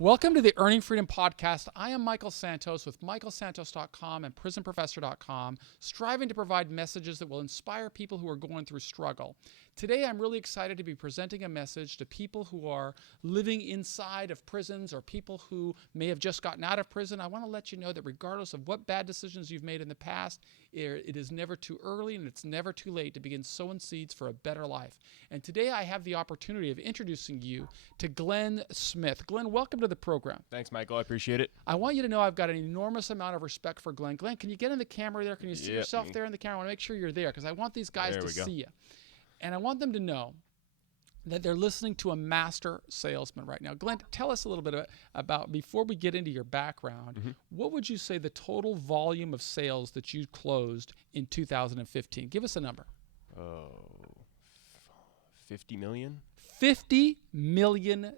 Welcome to the Earning Freedom Podcast. I am Michael Santos with michaelsantos.com and prisonprofessor.com, striving to provide messages that will inspire people who are going through struggle. Today, I'm really excited to be presenting a message to people who are living inside of prisons or people who may have just gotten out of prison. I want to let you know that regardless of what bad decisions you've made in the past, it is never too early and it's never too late to begin sowing seeds for a better life. And today, I have the opportunity of introducing you to Glen Smith. Glen, welcome to the program. Thanks, Michael. I appreciate it. I want you to know I've got an enormous amount of respect for Glen. Glen, can you get in the camera there? Can you see yourself there in the camera? I want to make sure you're there because I want these guys to see you. And I want them to know that they're listening to a master salesman right now. Glen, tell us a little bit about, before we get into your background, what would you say the total volume of sales that you closed in 2015? Give us a number. Oh, 50 million? $50 million.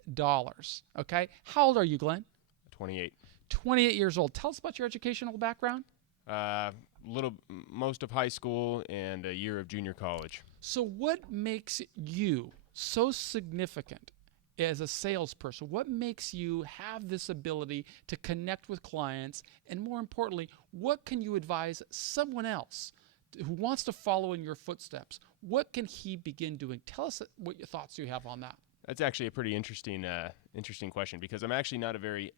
Okay. How old are you, Glen? 28. 28 years old. Tell us about your educational background. Most of high school and a year of junior college. So what makes you so significant as a salesperson? What makes you have this ability to connect with clients? And more importantly, what can you advise someone else who wants to follow in your footsteps? What can he begin doing? Tell us what your thoughts you have on that. That's actually a pretty interesting question because I'm actually not a very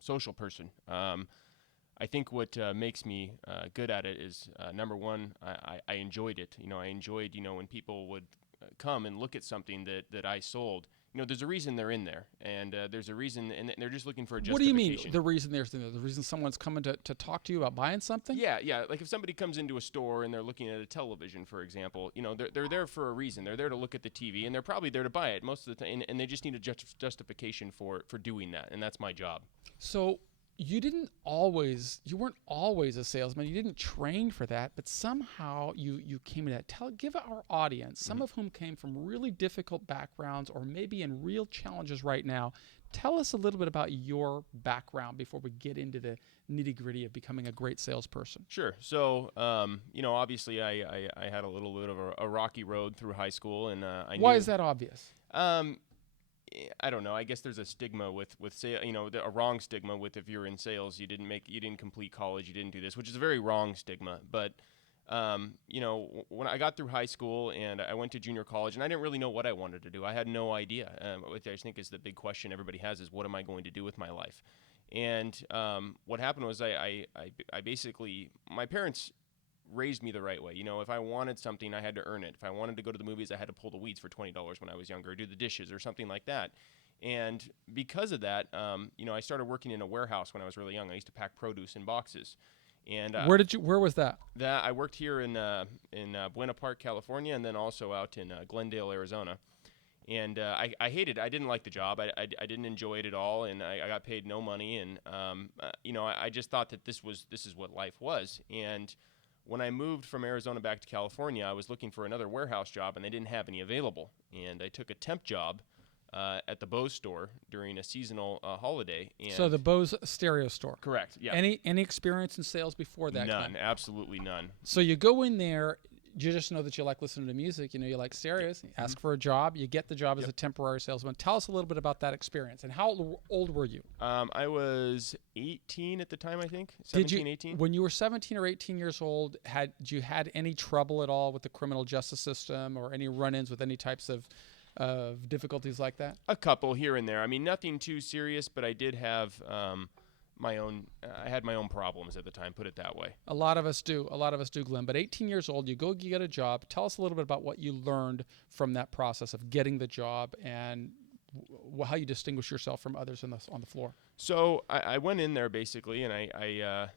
social person. I think what makes me good at it is, number one, I enjoyed it. I enjoyed, when people would come and look at something that I sold. There's a reason they're in there, and there's a reason, and they're just looking for a justification. What do you mean, the reason they're in there? The reason someone's coming to talk to you about buying something? Yeah. Like if somebody comes into a store and they're looking at a television, for example, they're there for a reason. They're there to look at the TV, and they're probably there to buy it most of the time, and they just need a justification for doing that, and that's my job. So you weren't always a salesman. You didn't train for that, but somehow you came to that. Give our audience, some of whom came from really difficult backgrounds or maybe in real challenges right now. Tell us a little bit about your background before we get into the nitty-gritty of becoming a great salesperson. Sure. So, obviously I had a little bit of a rocky road through high school, and Why is that obvious? I don't know. I guess there's a stigma with sales, a wrong stigma with if you're in sales, you didn't complete college, you didn't do this, which is a very wrong stigma. But, when I got through high school and I went to junior college, and I didn't really know what I wanted to do. I had no idea. Which I think is the big question everybody has is, what am I going to do with my life? And what happened was I basically, my parents raised me the right way. If I wanted something, I had to earn it. If I wanted to go to the movies, I had to pull the weeds for $20 when I was younger, or do the dishes or something like that. And because of that, I started working in a warehouse when I was really young. I used to pack produce in boxes. And where was that? That I worked here in Buena Park, California, and then also out in Glendale, Arizona. And I hated it. I didn't like the job. I didn't enjoy it at all, and I got paid no money. And I just thought that this is what life was. And when I moved from Arizona back to California, I was looking for another warehouse job, and they didn't have any available. And I took a temp job at the Bose store during a seasonal holiday. And so the Bose stereo store. Correct. Yeah. Any experience in sales before that? None. Absolutely none. So you go in there. You just know that you like listening to music. You like stereos. You ask for a job. You get the job as a temporary salesman. Tell us a little bit about that experience. And how old were you? I was 18 at the time, I think. 17, 18. When you were 17 or 18 years old, had you had any trouble at all with the criminal justice system or any run-ins with any types of difficulties like that? A couple here and there. I mean, nothing too serious, but I did have I had my own problems at the time, put it that way. A lot of us do, Glen. But 18 years old, you get a job. Tell us a little bit about what you learned from that process of getting the job and how you distinguish yourself from others on the floor. So I went in there basically, and they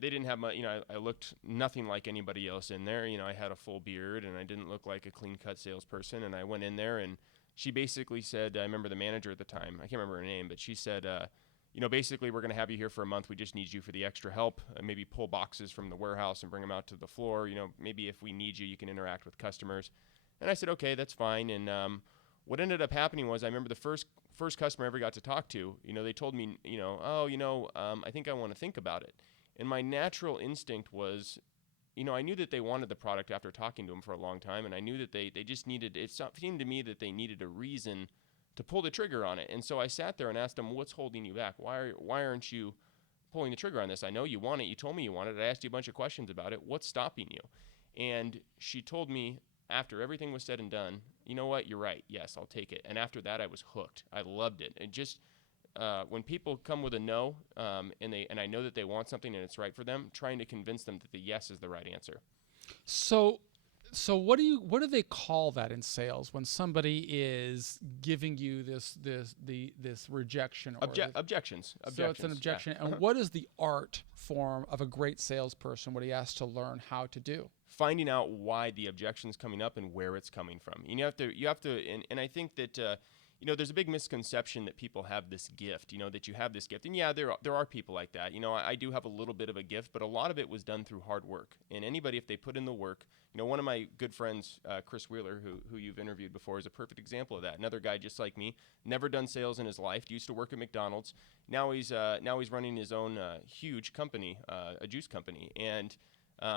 didn't have my, I looked nothing like anybody else in there. I had a full beard, and I didn't look like a clean-cut salesperson. And I went in there, and she basically said, I remember the manager at the time, I can't remember her name, but she said, basically, we're going to have you here for a month. We just need you for the extra help. Maybe pull boxes from the warehouse and bring them out to the floor. Maybe if we need you, you can interact with customers. And I said, okay, that's fine. And what ended up happening was I remember the first customer I ever got to talk to, they told me, I think I want to think about it. And my natural instinct was, I knew that they wanted the product after talking to them for a long time. And I knew that they just needed, it seemed to me that they needed a reason pull the trigger on it. And so I sat there and asked them, what's holding you back? Why aren't you pulling the trigger on this? I know you want it. You told me you want it. I asked you a bunch of questions about it. What's stopping you? And she told me, after everything was said and done, you know what? You're right. Yes, I'll take it. And after that, I was hooked. I loved it. And just when people come with a no, and I know that they want something and it's right for them, trying to convince them that the yes is the right answer. So what do they call that in sales when somebody is giving you this rejection or Objections. So it's an objection. Yeah. And what is the art form of a great salesperson? What he has to learn how to do? Finding out why the objection is coming up and where it's coming from. And you have to, and I think that there's a big misconception that people have this gift. That you have this gift, and yeah, there are people like that. I do have a little bit of a gift, but a lot of it was done through hard work. And anybody, if they put in the work, one of my good friends, Chris Wheeler, who you've interviewed before, is a perfect example of that. Another guy just like me, never done sales in his life, used to work at McDonald's. Now he's running his own huge company, a juice company, and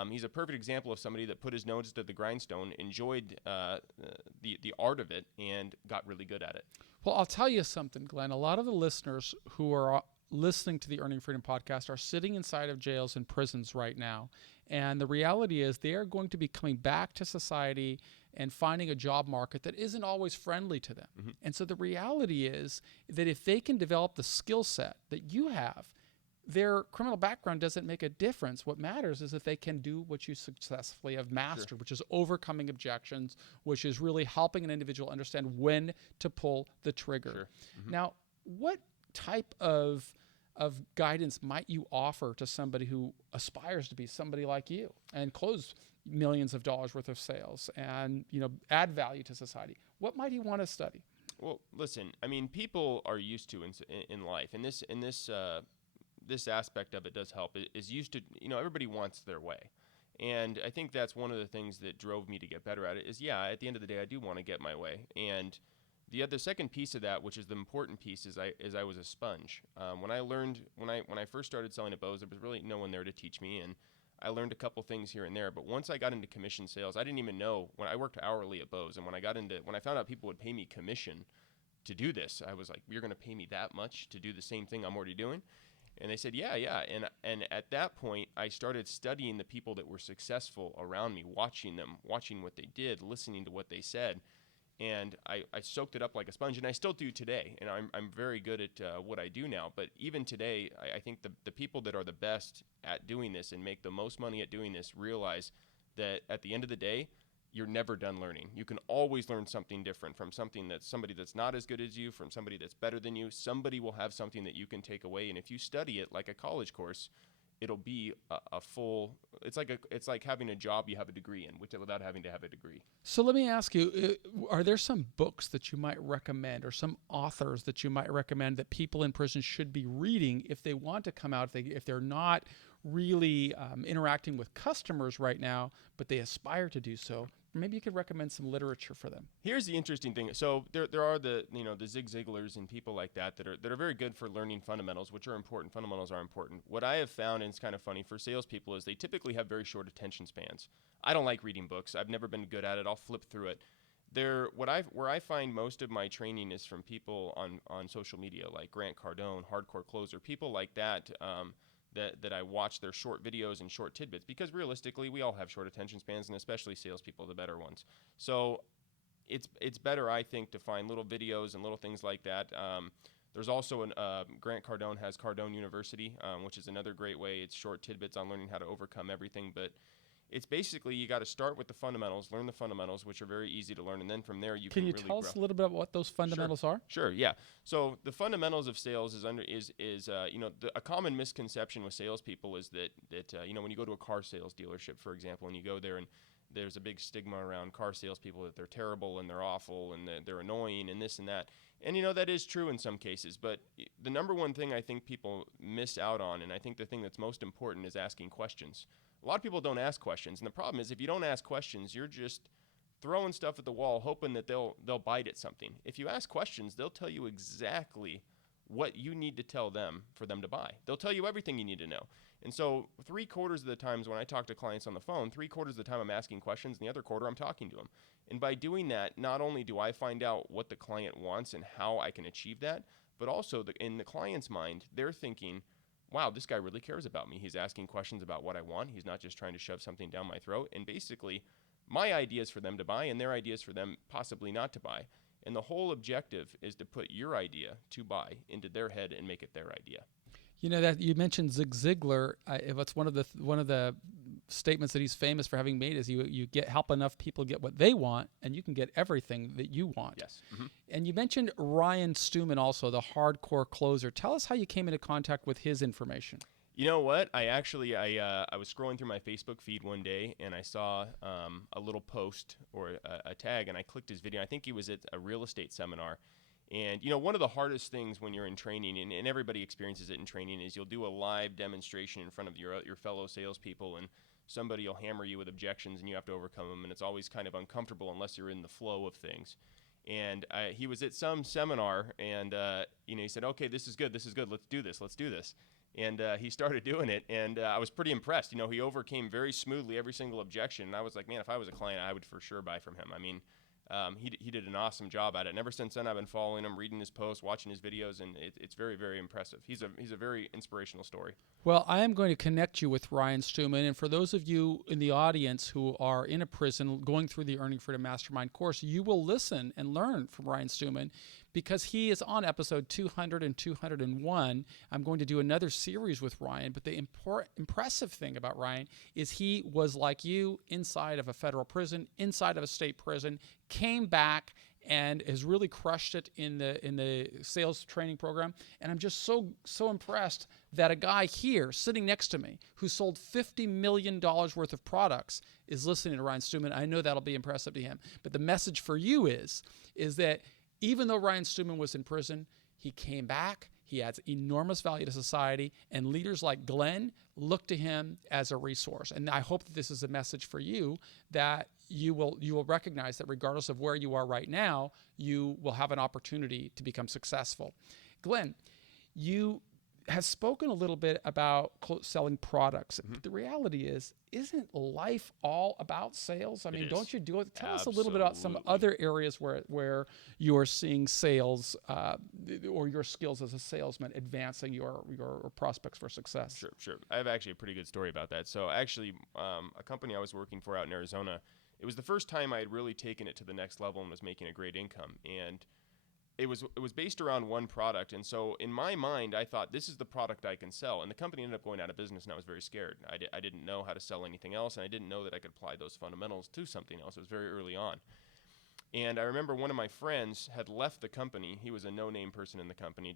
he's a perfect example of somebody that put his nose to the grindstone, enjoyed the art of it, and got really good at it. Well, I'll tell you something, Glenn. A lot of the listeners who are listening to the Earning Freedom podcast are sitting inside of jails and prisons right now. And the reality is they are going to be coming back to society and finding a job market that isn't always friendly to them. Mm-hmm. And so the reality is that if they can develop the skill set that you have, their criminal background doesn't make a difference. What matters is if they can do what you successfully have mastered, sure, which is overcoming objections, which is really helping an individual understand when to pull the trigger. Sure. Mm-hmm. Now, what type of guidance might you offer to somebody who aspires to be somebody like you and close millions of dollars worth of sales and add value to society? What might he want to study? Well, listen, I mean, people are used to in life, and this aspect of it does help, is used to, everybody wants their way. And I think that's one of the things that drove me to get better at it is, at the end of the day, I do want to get my way. And the second piece of that, which is the important piece, is I was a sponge. When I first started selling at Bose, there was really no one there to teach me, and I learned a couple things here and there. But once I got into commission sales, I didn't even know, when I worked hourly at Bose, and when I found out people would pay me commission to do this, I was like, you're going to pay me that much to do the same thing I'm already doing? And they said, yeah. And at that point, I started studying the people that were successful around me, watching them, watching what they did, listening to what they said. And I soaked it up like a sponge, and I still do today. And I'm very good at what I do now. But even today, I think the people that are the best at doing this and make the most money at doing this realize that at the end of the day, you're never done learning. You can always learn something different from somebody that's not as good as you, from somebody that's better than you. Somebody will have something that you can take away. And if you study it like a college course, it'll be a full, it's like having a job you have a degree in, without having to have a degree. So let me ask you, are there some books that you might recommend or some authors that you might recommend that people in prison should be reading if they want to come out, if they're not really interacting with customers right now, but they aspire to do so? Maybe you could recommend some literature for them. Here's the interesting thing. So there are the Zig Ziglars and people like that are very good for learning fundamentals, which are important. Fundamentals are important. What I have found, and it's kind of funny for salespeople, is they typically have very short attention spans. I don't like reading books. I've never been good at it. I'll flip through it. Where I find most of my training is from people on social media, like Grant Cardone, Hardcore Closer, people like that. That I watch their short videos and short tidbits, because realistically, we all have short attention spans, and especially salespeople, the better ones. So it's better, I think, to find little videos and little things like that. There's also Grant Cardone has Cardone University, which is another great way. It's short tidbits on learning how to overcome everything, but it's basically you got to start with the fundamentals, learn the fundamentals, which are very easy to learn, and then from there you can really grow. Can you tell us a little bit about what those fundamentals are? Sure, yeah. So the fundamentals of sales is a common misconception with salespeople is that when you go to a car sales dealership, for example, and you go there and there's a big stigma around car salespeople that they're terrible and they're awful and they're annoying and this and that. And that is true in some cases, but the number one thing I think people miss out on, and I think the thing that's most important, is asking questions. A lot of people don't ask questions, and the problem is if you don't ask questions, you're just throwing stuff at the wall hoping that they'll bite at something. If you ask questions, they'll tell you exactly what you need to tell them for them to buy. They'll tell you everything you need to know. And so 3/4 of the times when I talk to clients on the phone, 3/4 of the time I'm asking questions, and the other quarter I'm talking to them. And by doing that, not only do I find out what the client wants and how I can achieve that, but also in the client's mind, they're thinking, wow, this guy really cares about me. He's asking questions about what I want. He's not just trying to shove something down my throat. And basically, my idea is for them to buy, and their idea is for them possibly not to buy. And the whole objective is to put your idea to buy into their head and make it their idea. You know that you mentioned Zig Ziglar. It's one of the statements that he's famous for having made is you help enough people get what they want, and you can get everything that you want. Yes. And you mentioned Ryan Stewman also, the hardcore closer. Tell us how you came into contact with his information. You know what? I was scrolling through my Facebook feed one day, and I saw a little post or a tag, and I clicked his video. I think he was at a real estate seminar. And, one of the hardest things when you're in training, and everybody experiences it in training, is you'll do a live demonstration in front of your fellow salespeople, and somebody will hammer you with objections, and you have to overcome them, and it's always kind of uncomfortable unless you're in the flow of things. And he was at some seminar, and he said, okay, this is good, let's do this. And he started doing it, and I was pretty impressed. He overcame very smoothly every single objection, and I was like, man, if I was a client, I would for sure buy from him. I mean, he did an awesome job at it. And ever since then, I've been following him, reading his posts, watching his videos, and it's very, very impressive. He's a very inspirational story. Well, I am going to connect you with Ryan Stewman. And for those of you in the audience who are in a prison going through the Earning Freedom Mastermind course, you will listen and learn from Ryan Stewman because he is on episode 200 and 201. I'm going to do another series with Ryan, but the impressive thing about Ryan is he was like you inside of a federal prison, inside of a state prison, came back and has really crushed it in the sales training program. And I'm just so impressed that a guy here sitting next to me who sold $50 million worth of products is listening to Ryan Stewman. I know that'll be impressive to him. But the message for you is that even though Ryan Stewman was in prison, he came back. He adds enormous value to society, and leaders like Glenn look to him as a resource. And I hope that this is a message for you that you will recognize that regardless of where you are right now, you will have an opportunity to become successful. Glenn, you have spoken a little bit about selling products, but the reality is, isn't life all about sales? I mean, don't you do it? Tell us a little bit about some other areas where you are seeing sales or your skills as a salesman advancing your prospects for success. Sure. I have actually a pretty good story about that. So actually, a company I was working for out in Arizona, it was the first time I had really taken it to the next level and was making a great income. And it was based around one product. And so in my mind, I thought, this is the product I can sell. And the company ended up going out of business, and I was very scared. I didn't know how to sell anything else, and I didn't know that I could apply those fundamentals to something else. It was very early on. And I remember one of my friends had left the company. He was a no-name person in the company.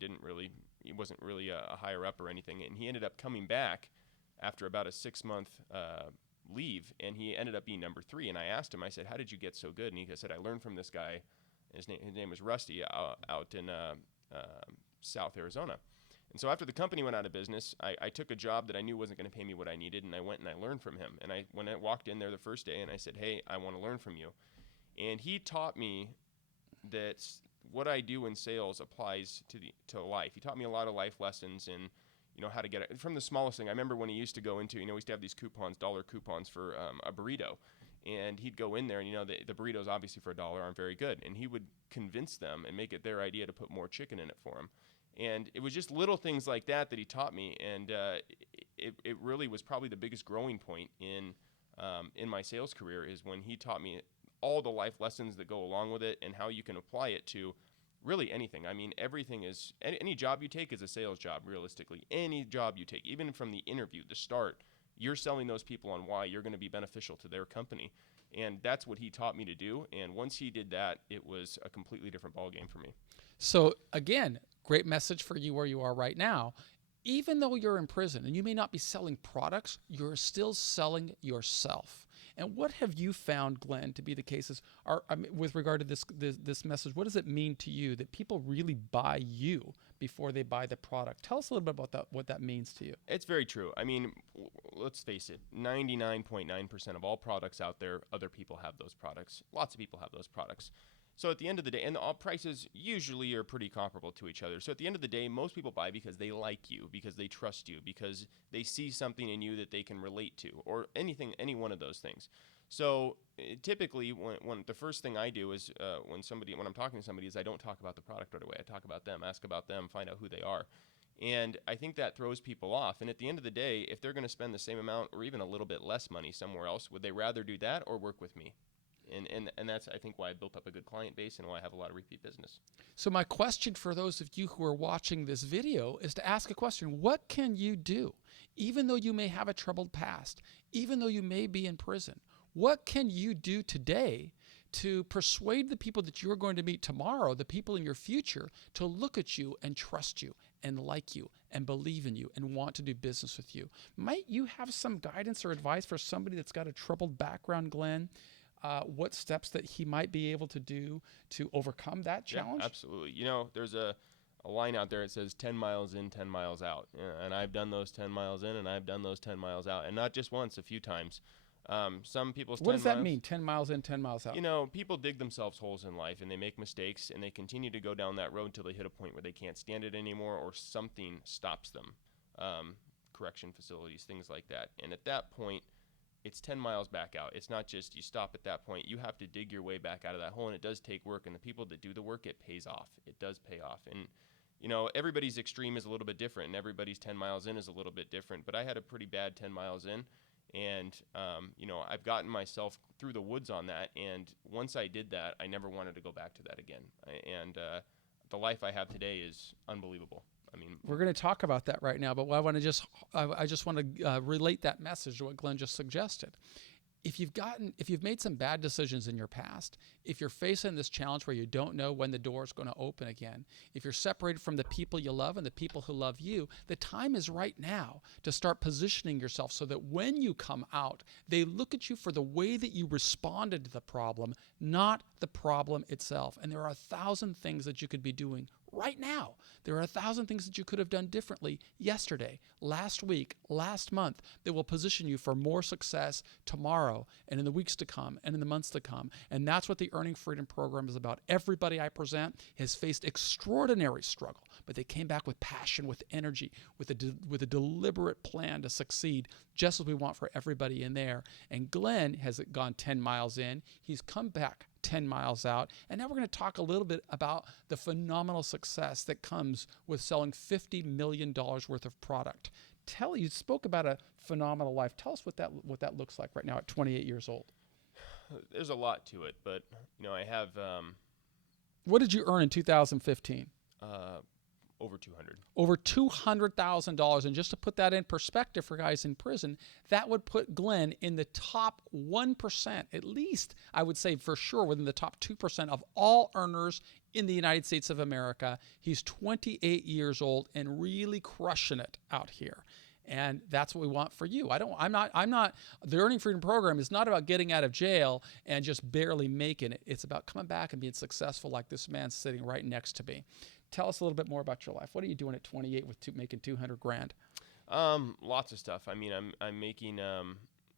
He wasn't really a higher up or anything. And he ended up coming back after about a 6-month leave, and he ended up being number 3. And I asked him, I said, how did you get so good? And he said, I learned from this guy. His name was Rusty out in South Arizona. And so after the company went out of business, I took a job that I knew wasn't going to pay me what I needed, and I went and I learned from him. And when I walked in there the first day, and I said, hey, I want to learn from you. And he taught me that what I do in sales applies to life. He taught me a lot of life lessons and how to get it. From the smallest thing, I remember when he used to go into, we used to have these coupons, dollar coupons for a burrito. And he'd go in there, and the burritos obviously for $1 aren't very good. And he would convince them and make it their idea to put more chicken in it for him. And it was just little things like that he taught me. And it really was probably the biggest growing point in my sales career, is when he taught me all the life lessons that go along with it and how you can apply it to really anything. I mean, everything is, any job you take is a sales job, realistically. Any job you take, even from the interview, the start, you're selling those people on why you're going to be beneficial to their company. And that's what he taught me to do. And once he did that, it was a completely different ballgame for me. So again, great message for you where you are right now. Even though you're in prison and you may not be selling products, you're still selling yourself. And what have you found, Glenn, to be the cases with regard to this message? What does it mean to you that people really buy you before they buy the product? Tell us a little bit about that, what that means to you. It's very true. I mean, let's face it, 99.9% of all products out there, other people have those products. Lots of people have those products. So at the end of the day, and all prices usually are pretty comparable to each other. So at the end of the day, most people buy because they like you, because they trust you, because they see something in you that they can relate to, or any one of those things. So typically, when the first thing I do is when I'm talking to somebody, is I don't talk about the product right away. I talk about them, ask about them, find out who they are. And I think that throws people off. And at the end of the day, if they're going to spend the same amount or even a little bit less money somewhere else, would they rather do that or work with me? And that's, I think, why I built up a good client base and why I have a lot of repeat business. So my question for those of you who are watching this video is to ask a question. What can you do? Even though you may have a troubled past, even though you may be in prison, what can you do today to persuade the people that you're going to meet tomorrow, the people in your future, to look at you and trust you and like you and believe in you and want to do business with you? Might you have some guidance or advice for somebody that's got a troubled background, Glenn? What steps that he might be able to do to overcome that challenge? Yeah, absolutely. There's a line out there that says 10 miles in, 10 miles out. And I've done those 10 miles in and I've done those 10 miles out. And not just once, a few times. Some people's 10 What does that miles, mean, 10 miles in, 10 miles out? People dig themselves holes in life and they make mistakes and they continue to go down that road till they hit a point where they can't stand it anymore or something stops them. Correction facilities, things like that. And at that point, it's 10 miles back out. It's not just you stop at that point. You have to dig your way back out of that hole, and it does take work. And the people that do the work, it pays off. It does pay off. And, everybody's extreme is a little bit different, and everybody's 10 miles in is a little bit different. But I had a pretty bad 10 miles in, and, I've gotten myself through the woods on that. And once I did that, I never wanted to go back to that again. The life I have today is unbelievable. We're going to talk about that right now, but I just want to relate that message to what Glenn just suggested. If you've made some bad decisions in your past, if you're facing this challenge where you don't know when the door is going to open again, if you're separated from the people you love and the people who love you, the time is right now to start positioning yourself so that when you come out, they look at you for the way that you responded to the problem, not the problem itself. And there are 1,000 things that you could be doing right now. There are 1,000 things that you could have done differently yesterday, last week, last month that will position you for more success tomorrow and in the weeks to come and in the months to come. And that's what the Earning Freedom Program is about. Everybody I present has faced extraordinary struggle, but they came back with passion, with energy, with a deliberate plan to succeed, just as we want for everybody in there. And Glenn has gone 10 miles in. He's come back 10 miles out. And now we're going to talk a little bit about the phenomenal success that comes with selling $50 million worth of product. You spoke about a phenomenal life. Tell us what that looks like right now at 28 years old. There's a lot to it, but I have what did you earn in 2015? Over 200. Over $200,000. And just to put that in perspective for guys in prison, that would put Glenn in the top 1%, at least I would say for sure within the top 2% of all earners in the United States of America. He's 28 years old and really crushing it out here. And that's what we want for you. The Earning Freedom Program is not about getting out of jail and just barely making it. It's about coming back and being successful like this man sitting right next to me. Tell us a little bit more about your life. What are you doing at 28 with making $200,000? Lots of stuff. I'm making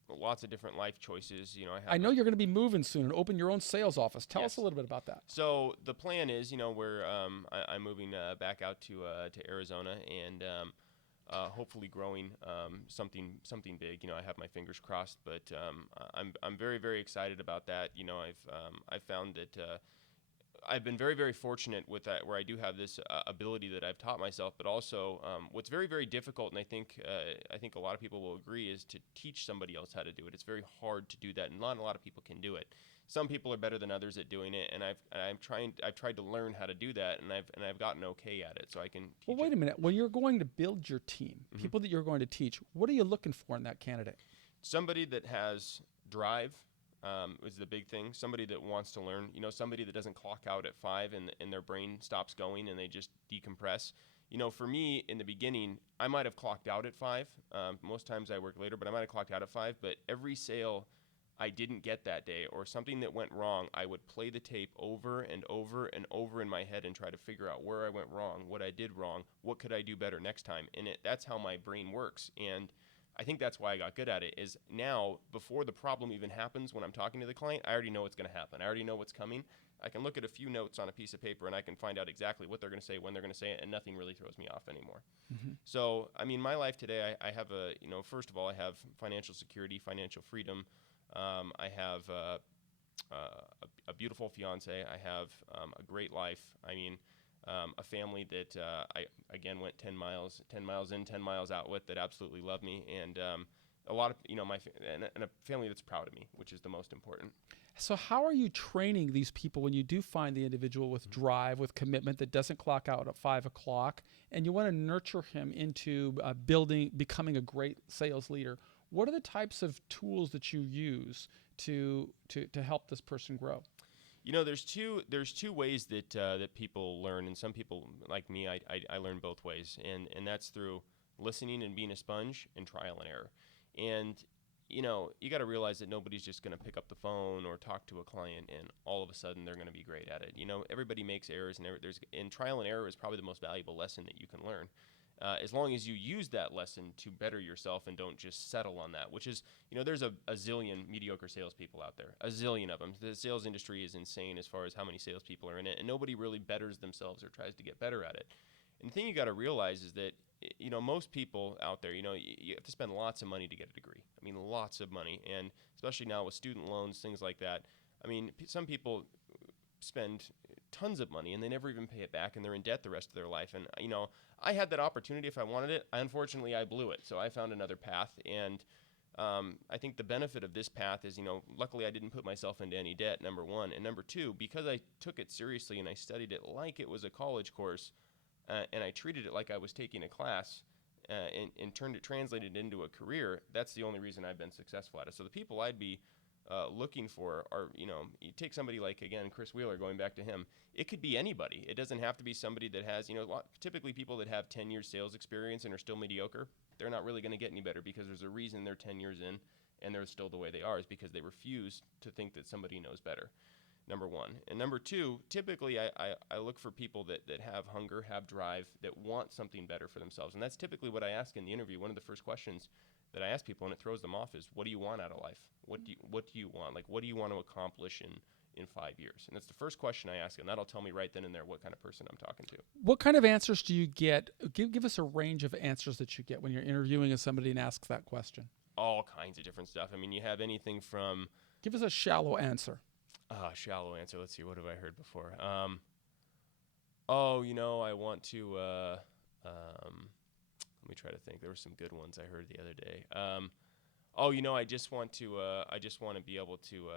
lots of different life choices. I know you're going to be moving soon and open your own sales office. Tell us a little bit about that. So the plan is, I'm moving back out to Arizona and hopefully growing something big. I have my fingers crossed, but I'm very, very excited about that. I've found that I've been very, very fortunate with that, where I do have this ability that I've taught myself, but also what's very, very difficult, and I think a lot of people will agree, is to teach somebody else how to do it. It's very hard to do that, and not a lot of people can do it. Some people are better than others at doing it, and I've tried to learn how to do that, and I've gotten okay at it, so I can teach. Well, wait a minute. When you're going to build your team, people that you're going to teach, what are you looking for in that candidate? Somebody that has drive. Is the big thing. Somebody that wants to learn, somebody that doesn't clock out at 5 and their brain stops going and they just decompress. For me, in the beginning, I might have clocked out at 5. Most times I work later, but I might have clocked out at 5. But every sale I didn't get that day or something that went wrong, I would play the tape over and over and over in my head and try to figure out where I went wrong, what I did wrong, what could I do better next time. And that's how my brain works. And I think that's why I got good at it, is now, before the problem even happens when I'm talking to the client, I already know what's going to happen. I already know what's coming. I can look at a few notes on a piece of paper and I can find out exactly what they're going to say, when they're going to say it, and nothing really throws me off anymore. So, I mean, my life today, I have first of all, I have financial security, financial freedom. I have a beautiful fiance. I have a great life. I mean, a family that I again went 10 miles in, 10 miles out with, that absolutely love me, and a lot of and a family that's proud of me, which is the most important. So how are you training these people when you do find the individual with drive, with commitment, that doesn't clock out at 5 o'clock, and you want to nurture him into becoming a great sales leader? What are the types of tools that you use to help this person grow? There's two ways that people learn, and some people like me, I learn both ways, and that's through listening and being a sponge, and trial and error. And you got to realize that nobody's just going to pick up the phone or talk to a client and all of a sudden they're going to be great at it. Everybody makes errors, and trial and error is probably the most valuable lesson that you can learn. As long as you use that lesson to better yourself and don't just settle on that, which is, there's a zillion mediocre salespeople out there, a zillion of them. The sales industry is insane as far as how many salespeople are in it, and nobody really betters themselves or tries to get better at it. And the thing you got to realize is that, most people out there, you have to spend lots of money to get a degree. I mean, lots of money, and especially now with student loans, things like that. I mean, some people spend tons of money and they never even pay it back, and they're in debt the rest of their life. And I had that opportunity if I wanted it. Unfortunately, I blew it, so I found another path. And I think the benefit of this path is, luckily I didn't put myself into any debt, number one. And number two, because I took it seriously and I studied it like it was a college course, and I treated it like I was taking a class, and translated it into a career, that's the only reason I've been successful at it. So the people I'd be looking for are, you take somebody like, again, Chris Wheeler, going back to him. It could be anybody. It doesn't have to be somebody that has, typically people that have 10 years sales experience and are still mediocre, they're not really going to get any better, because there's a reason they're 10 years in and they're still the way they are, is because they refuse to think that somebody knows better, number one. And number two, typically I look for people that have hunger, have drive, that want something better for themselves. And that's typically what I ask in the interview. One of the first questions that I ask people, and it throws them off, is, what do you want out of life? What do you want? Like, what do you want to accomplish in 5 years? And that's the first question I ask, and that'll tell me right then and there what kind of person I'm talking to. What kind of answers do you get? Give us a range of answers that you get when you're interviewing somebody and asks that question. All kinds of different stuff. I mean, you have anything from... Give us a shallow answer. Shallow answer. Let's see. What have I heard before? I want to... let me try to think. There were some good ones I heard the other day. I just want to be able to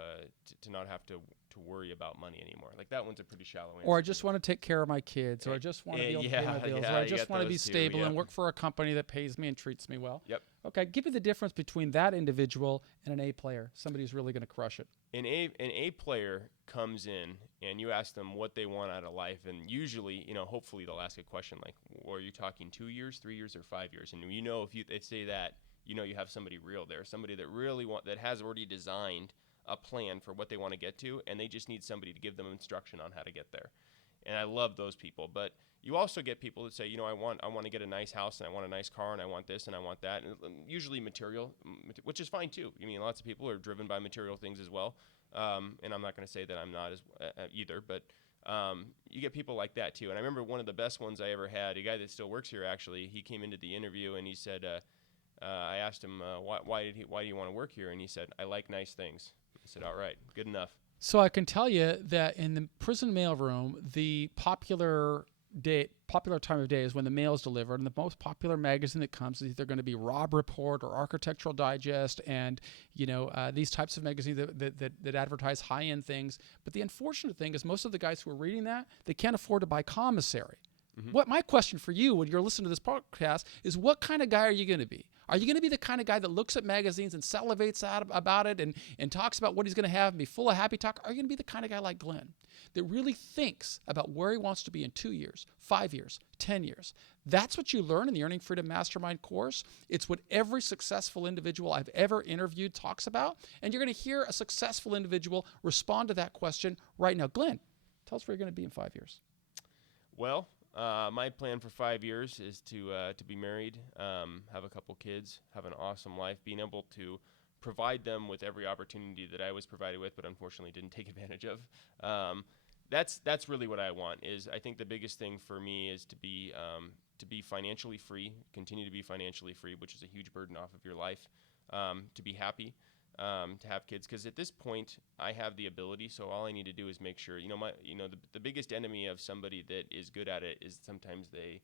not have to worry about money anymore. Like, that one's a pretty shallow answer. Or I just want to take care of my kids, or I just want to be able to pay my bills, or I just want to be stable and work for a company that pays me and treats me well. Yep. Okay, give me the difference between that individual and an A player, somebody who's really going to crush it. An A player comes in and you ask them what they want out of life, and usually, hopefully they'll ask a question like, well, are you talking 2 years, 3 years, or 5 years? And if they say that, you have somebody real there, somebody that really that has already designed a plan for what they want to get to, and they just need somebody to give them instruction on how to get there. And I love those people. But you also get people that say, I want to get a nice house, and I want a nice car, and I want this and I want that, and usually material, which is fine too. I mean, lots of people are driven by material things as well. And I'm not going to say that I'm not as either, but you get people like that too. And I remember one of the best ones I ever had, a guy that still works here actually. He came into the interview and he said, I asked him why do you want to work here, and he said, I like nice things. I said, all right, good enough. So I can tell you that in the prison mailroom, the popular time of day is when the mail is delivered, and the most popular magazine that comes is either going to be Rob Report or Architectural Digest, and these types of magazines that advertise high-end things. But the unfortunate thing is, most of the guys who are reading that, they can't afford to buy commissary. Mm-hmm. What my question for you when you're listening to this podcast is, what kind of guy are you going to be? Are you going to be the kind of guy that looks at magazines and salivates about it and talks about what he's going to have and be full of happy talk? Are you going to be the kind of guy like Glen that really thinks about where he wants to be in 2 years, 5 years, 10 years? That's what you learn in the Earning Freedom Mastermind course. It's what every successful individual I've ever interviewed talks about. And you're going to hear a successful individual respond to that question right now. Glen, tell us where you're going to be in 5 years. Well, my plan for 5 years is to be married, have a couple kids, have an awesome life, being able to provide them with every opportunity that I was provided with, but unfortunately didn't take advantage of. that's really what I want. Is I think the biggest thing for me is to be financially free, continue to be financially free, which is a huge burden off of your life. To be happy, to have kids, because at this point I have the ability. So all I need to do is make sure, the biggest enemy of somebody that is good at it is sometimes they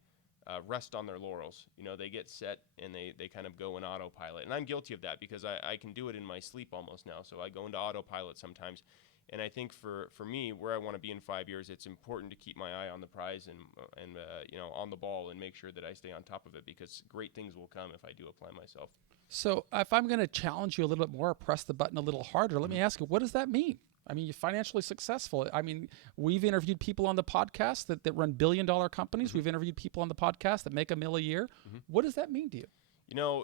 rest on their laurels. They get set and they kind of go in autopilot. And I'm guilty of that because I can do it in my sleep almost now. So I go into autopilot sometimes. And I think for me, where I want to be in 5 years, it's important to keep my eye on the prize and on the ball and make sure that I stay on top of it, because great things will come if I do apply myself. So if I'm going to challenge you a little bit more, press the button a little harder, let me ask you, what does that mean? I mean, you're financially successful. I mean, we've interviewed people on the podcast that run billion-dollar companies. We've interviewed people on the podcast that make $1 million a year. What does that mean to you?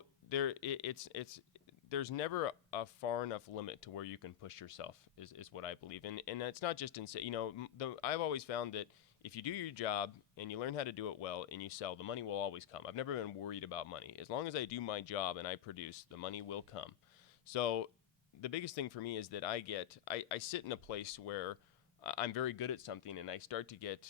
There's never a far enough limit to where you can push yourself, is what I believe. And it's not just I've always found that if you do your job and you learn how to do it well and you sell, the money will always come. I've never been worried about money. As long as I do my job and I produce, the money will come. So the biggest thing for me is that I sit in a place where I'm very good at something and I start to get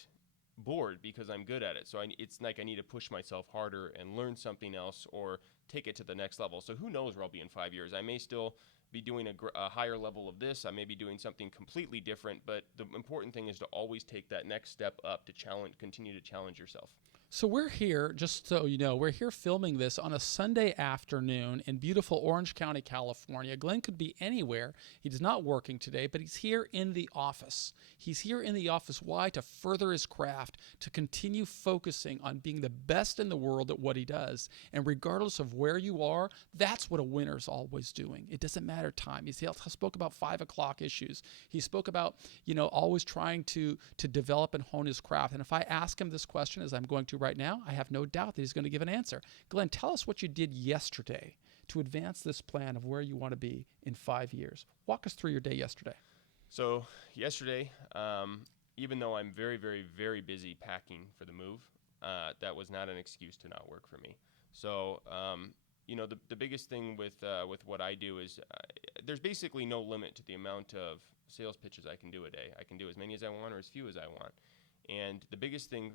bored because I'm good at it. So it's like I need to push myself harder and learn something else or take it to the next level. So who knows where I'll be in 5 years? I may still be doing a higher level of this. I may be doing something completely different, but the important thing is to always take that next step up, to continue to challenge yourself. So we're here, just so you know, we're here filming this on a Sunday afternoon in beautiful Orange County, California. Glen could be anywhere. He's not working today, but he's here in the office. He's here in the office. Why? To further his craft, to continue focusing on being the best in the world at what he does. And regardless of where you are, that's what a winner's always doing. It doesn't matter time. He spoke about 5 o'clock issues. He spoke about, always trying to develop and hone his craft. And if I ask him this question, as I'm going to right now, I have no doubt that he's going to give an answer. Glen, tell us what you did yesterday to advance this plan of where you want to be in 5 years. Walk us through your day yesterday. So yesterday, even though I'm very, very, very busy packing for the move, that was not an excuse to not work for me. So, the biggest thing with what I do is there's basically no limit to the amount of sales pitches I can do a day. I can do as many as I want or as few as I want. And the biggest thing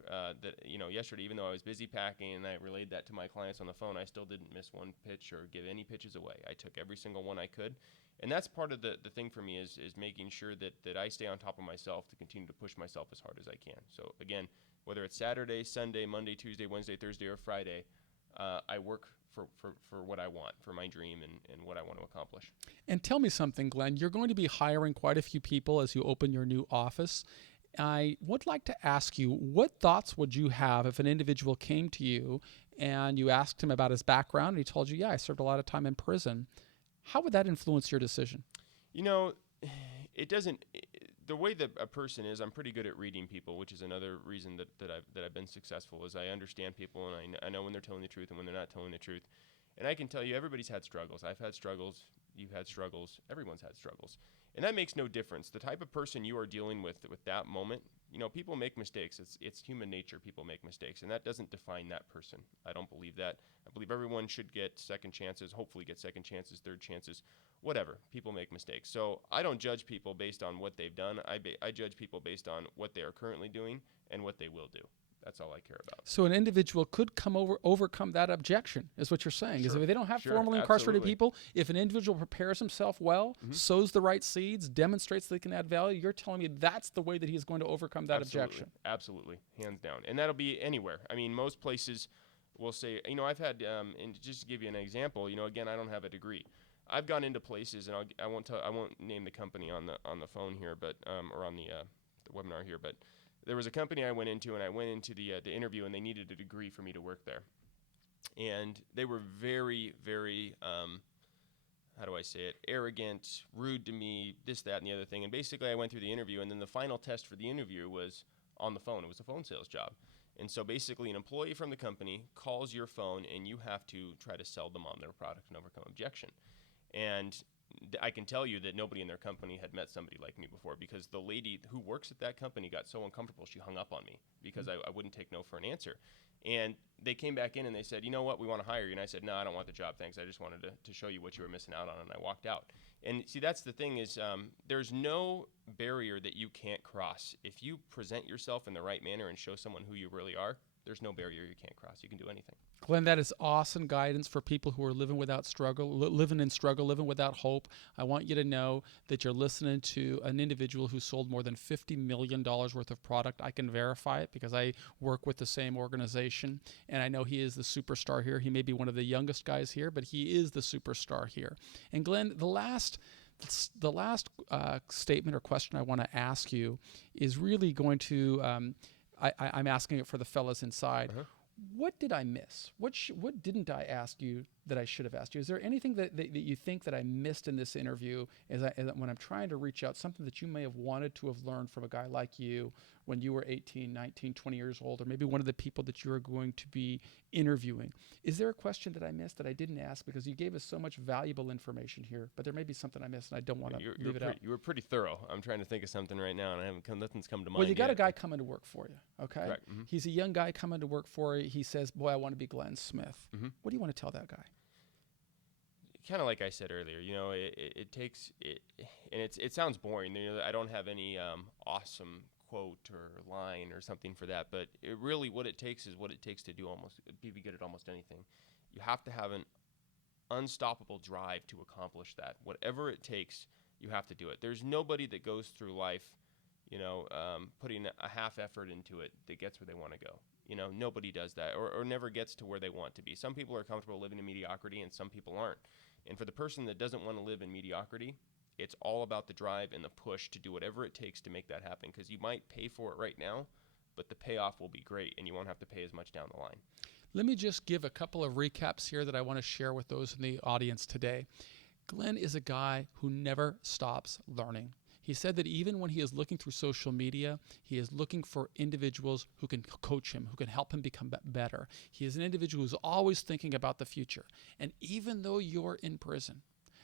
yesterday, even though I was busy packing and I relayed that to my clients on the phone, I still didn't miss one pitch or give any pitches away. I took every single one I could. And that's part of the thing for me is making sure that I stay on top of myself to continue to push myself as hard as I can. So again, whether it's Saturday, Sunday, Monday, Tuesday, Wednesday, Thursday, or Friday, I work for what I want, for my dream and what I want to accomplish. And tell me something, Glen. You're going to be hiring quite a few people as you open your new office. I would like to ask you, what thoughts would you have if an individual came to you and you asked him about his background and he told you, yeah, I served a lot of time in prison? How would that influence your decision? It doesn't. The way that a person is, I'm pretty good at reading people, which is another reason that I've been successful, is I understand people and I know when they're telling the truth and when they're not telling the truth. And I can tell you, everybody's had struggles. I've had struggles. You've had struggles. Everyone's had struggles. And that makes no difference. The type of person you are dealing with that moment, people make mistakes. It's human nature. People make mistakes. And that doesn't define that person. I don't believe that. I believe everyone should get second chances, hopefully get second chances, third chances, whatever. People make mistakes. So I don't judge people based on what they've done. I judge people based on what they are currently doing and what they will do. That's all I care about. So an individual could overcome that objection, is what you're saying. Sure. Is if they don't have formerly incarcerated people, if an individual prepares himself well, sows the right seeds, demonstrates they can add value, you're telling me that's the way that he's going to overcome that objection. Absolutely, hands down. And that'll be anywhere. I mean, most places will say, I've had, and just to give you an example, again, I don't have a degree. I've gone into places, and I won't name the company on the phone here, but or on the webinar here, but there was a company I went into, and I went into the interview, and they needed a degree for me to work there. And they were very, very, how do I say it, arrogant, rude to me, this, that, and the other thing. And basically I went through the interview, and then the final test for the interview was on the phone. It was a phone sales job. And so basically an employee from the company calls your phone, and you have to try to sell them on their product and overcome objection. And I can tell you that nobody in their company had met somebody like me before, because the lady who works at that company got so uncomfortable she hung up on me because I wouldn't take no for an answer. And they came back in and they said, you know what, we want to hire you. And I said, no, I don't want the job, thanks. I just wanted to show you what you were missing out on, and I walked out. And see, that's the thing is there's no barrier that you can't cross. If you present yourself in the right manner and show someone who you really are, there's no barrier you can't cross. You can do anything. Glen, that is awesome guidance for people who are living without struggle, living in struggle, living without hope. I want you to know that you're listening to an individual who sold more than $50 million worth of product. I can verify it because I work with the same organization, and I know he is the superstar here. He may be one of the youngest guys here, but he is the superstar here. And Glen, the last statement or question I want to ask you is really going to, I'm asking it for the fellas inside. Uh-huh. What did I miss? What didn't I ask you that I should have asked you? Is there anything that you think that I missed in this interview when I'm trying to reach out, something that you may have wanted to have learned from a guy like you when you were 18, 19, 20 years old, or maybe one of the people that you are going to be interviewing? Is there a question that I missed that I didn't ask because you gave us so much valuable information here, but there may be something I missed and I don't want to leave it out. You were pretty thorough. I'm trying to think of something right now, and nothing's come to mind. Well, you got a guy coming to work for you, okay? Correct. Mm-hmm. He's a young guy coming to work for you. He says, boy, I want to be Glen Smith. Mm-hmm. What do you want to tell that guy? Kind of like I said earlier, you know, it takes it, and it sounds boring. You know, I don't have any awesome quote or line or something for that, but it really what it takes is what it takes to be good at almost anything. You have to have an unstoppable drive to accomplish that. Whatever it takes, you have to do it. There's nobody that goes through life, you know, putting a half effort into it that gets where they want to go. You know, nobody does that or never gets to where they want to be. Some people are comfortable living in mediocrity and some people aren't. And for the person that doesn't want to live in mediocrity, it's all about the drive and the push to do whatever it takes to make that happen, because you might pay for it right now, but the payoff will be great and you won't have to pay as much down the line. Let me just give a couple of recaps here that I want to share with those in the audience today. Glen is a guy who never stops learning. He said that even when he is looking through social media, he is looking for individuals who can coach him, who can help him become better. He is an individual who's always thinking about the future. And even though you're in prison,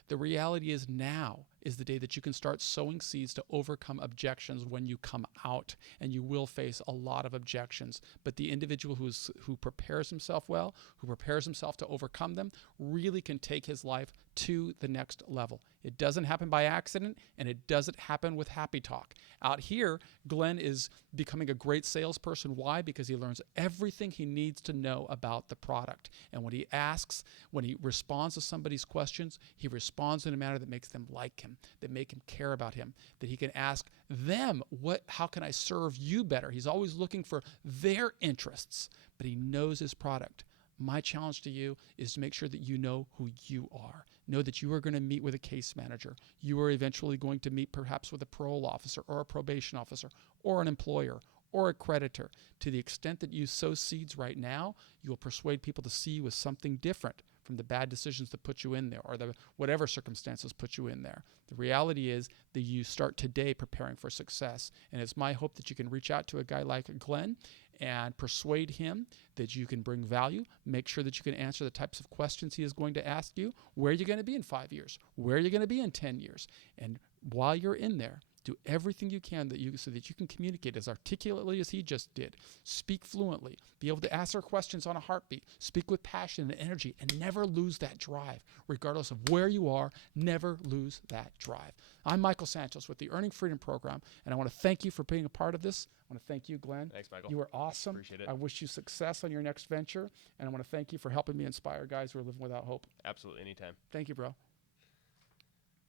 the reality is now is the day that you can start sowing seeds to overcome objections when you come out, and you will face a lot of objections. But the individual who prepares himself well, who prepares himself to overcome them, really can take his life to the next level. It doesn't happen by accident, and it doesn't happen with happy talk. Out here, Glen is becoming a great salesperson. Why? Because he learns everything he needs to know about the product. And when he responds to somebody's questions, he responds in a manner that makes them like him, that make him care about him, that he can ask them, how can I serve you better? He's always looking for their interests, but he knows his product. My challenge to you is to make sure that you know who you are. Know that you are going to meet with a case manager. You are eventually going to meet perhaps with a parole officer or a probation officer or an employer or a creditor. To the extent that you sow seeds right now, you will persuade people to see you as something different from the bad decisions that put you in there or the whatever circumstances put you in there. The reality is that you start today preparing for success. And it's my hope that you can reach out to a guy like Glen and persuade him that you can bring value, make sure that you can answer the types of questions he is going to ask you. Where are you going to be in 5 years? Where are you going to be in 10 years? And while you're in there, do everything you can so that you can communicate as articulately as he just did. Speak fluently. Be able to answer questions on a heartbeat. Speak with passion and energy, and never lose that drive. Regardless of where you are, never lose that drive. I'm Michael Santos with the Earning Freedom Program, and I want to thank you for being a part of this. I want to thank you, Glen. Thanks, Michael. You are awesome. Appreciate it. I wish you success on your next venture, and I want to thank you for helping me inspire guys who are living without hope. Absolutely, anytime. Thank you, bro.